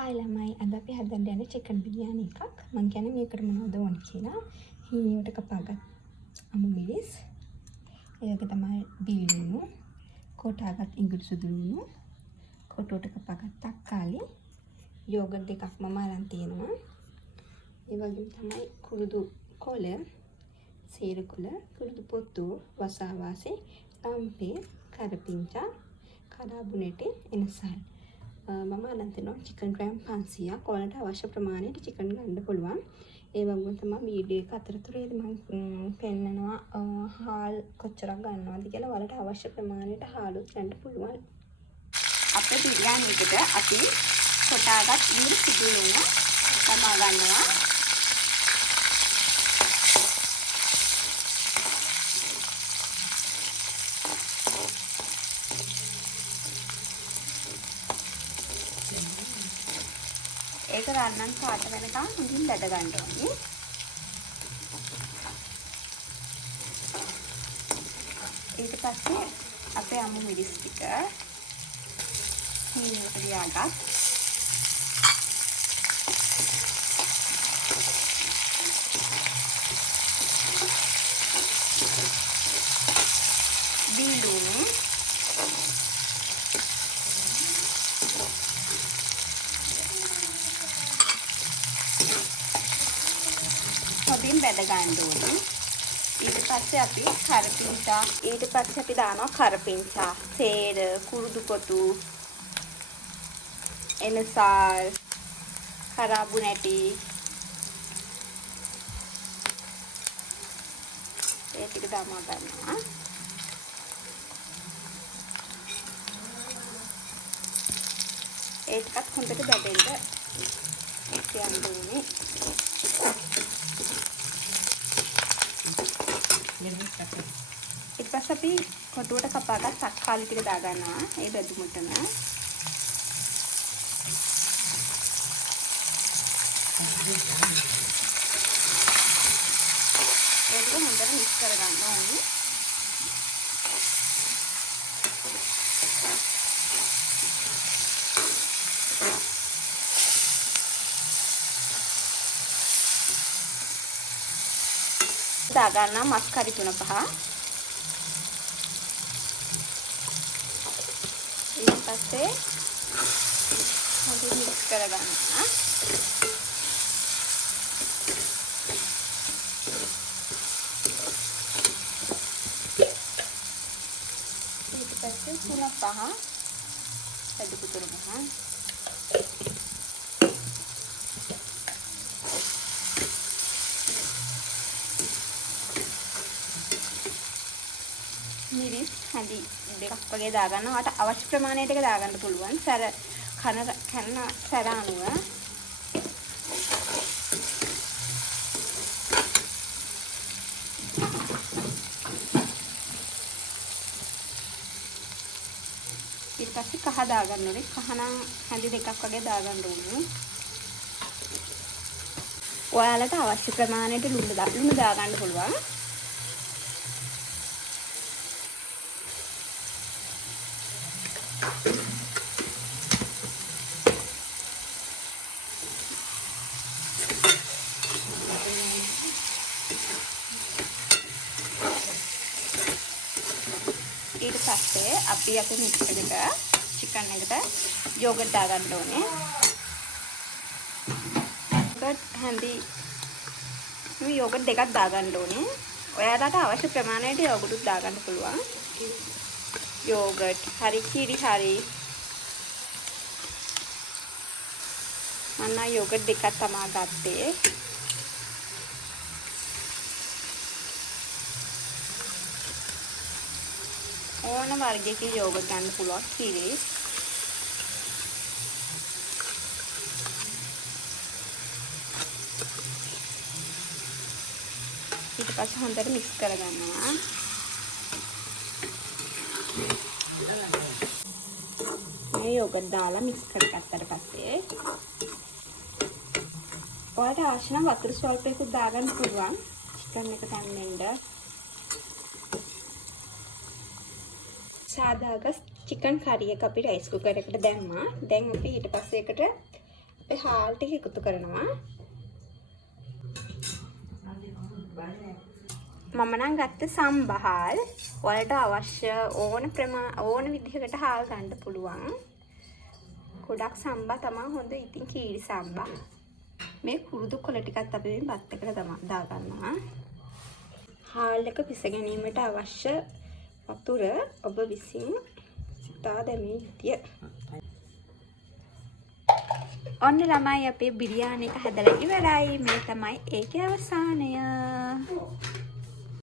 Hi ළමයි අද අපි හදන්න යන චිකන් බිරියානි එකක්. මම කියන්නේ මේකට මොනවද ඕනේ කියලා. හීනියට කපාගත් අමු මිරිස්. ඒක තමයි බීලුණු. කොටාගත් ඉඟුරු සුදු ලුණු. කොටුවට කපාගත් තක්කාලි. යෝගට් දෙකක් මම අරන් තියෙනවා. ඒ වගේම තමයි කුරුදු කොළ, සීරු කොළ, කුරුදු පොතු, වසාවාසි, තම්පේ, කරපිංචා, කඩාබුනේටි, එනසල්. මම අරන් තිනවා චිකන් ග්‍රෑම් 500ක්. ඔයාලට අවශ්‍ය ප්‍රමාණයට චිකන් ගන්න පුළුවන්. ඒ වගේම තමයි වීඩියෝ එක අතරතුරේදී මම පෙන්නනවා හාල් කොච්චරක් ගන්නවද කියලා. ඔයාලට අවශ්‍ය ප්‍රමාණයට හාලුත් ගන්න පුළුවන්. අපේ බිරියානි එකට අපි කොටාගත් ඉඟුරු සුදු ලුණු තමා ගන්නවා. ඒක රන්නන් පාට වෙනකන් හොඳින් බැද ගන්න ඕනේ. ඊට පස්සේ අපේ අමු මිරිස් ටික හීනට දාගත් බීලුණු හොඳින් බැද ගන්න ඕනේ. ඊට පස්සේ අපි දානවා කරපිංචා, සේර, කුරුදු පොතු, එනසල්, කරාබුනැටි. ඒ ටික දාලා ගන්නවා. ඒ ටිකත් හොඳට බැදෙන්න කියන්න ඕනේ. ඊට පස්සේ අපි කොටුවට කපාගත් තක්කාලි ටික දා ගන්නවා. ඒ බැදුමටම ඒක හොඳට මික්ස් කර ගන්න ඕනේ. දා ගන්නවා මස් කරි 3-5. ඊට පස්සේ හොඳට මික්ස් කර ගන්නවා. ඊට පස්සේ 3-5 පැදුරු කරනවා. මිරිස් හැඳි දෙකක් වගේ දාගන්න. ඔයාලට අවශ්‍ය ප්‍රමාණයට එක දාගන්න පුළුවන්. කන සැර අනුව. ඊට පස්සේ කහ දාගන්න ඕනේ. කහ නම් හැඳි දෙකක් වගේ දාගන්න ඕනේ. ඔයාලට අවශ්‍ය ප්‍රමාණයට ලුණු දාගන්න පුළුවන්. ඊට පස්සේ අපි අපේ මික්ස් එකට චිකන් එකට යෝගට් දාගන්න ඕනේ. යෝගට් දෙකක් දාගන්න ඕනේ. ඔයාලට අවශ්‍ය ප්‍රමාණයට යෝගට් දාගන්න පුළුවන්. යෝගට් හරි කිරි හරි මම යෝගට් දෙකක් තමයි ගත්තේ. ඕන වර්ගයක යෝගට් ගන්න පුළුවන් කිරි. ඊට පස්සේ හොඳට මික්ස් කරගන්නවා. මේ යෝගට් දාලා මික්ස් කරගත්තට පස්සේ ඔයාලට අවශ්‍ය නම් වතුර ස්වල්පයකුත් දාගන්න පුළුවන් චිකන් එක තැම්බෙන්න. සාදාගස් චිකන් කරි එක අපි රයිස් කුකර් එකට දැම්මා. දැන් අපි ඊට පස්සේ ඒකට අපි හාල් ටික එකතු කරනවා. මම නම් ගත්ත සම්බහාල්. ඔයාලට අවශ්‍ය ඕන විදිහකට හාල් ගන්න පුළුවන්. ගොඩක් සම්බා තමයි හොඳ. ඉතින් කීරි සම්බා. මේ කුරුදු කොළ ටිකත් අපි මේ බත් එකට දාගන්නවා. හාල් එක පිස ගැනීමට අවශ්‍ය වතුර ඔබ විසින් සිතා දැමිය යුතුය. ඔන්න ළමයි අපේ බිරියානි එක හදලා ඉවරයි. මේ තමයි ඒකේ අවසානය.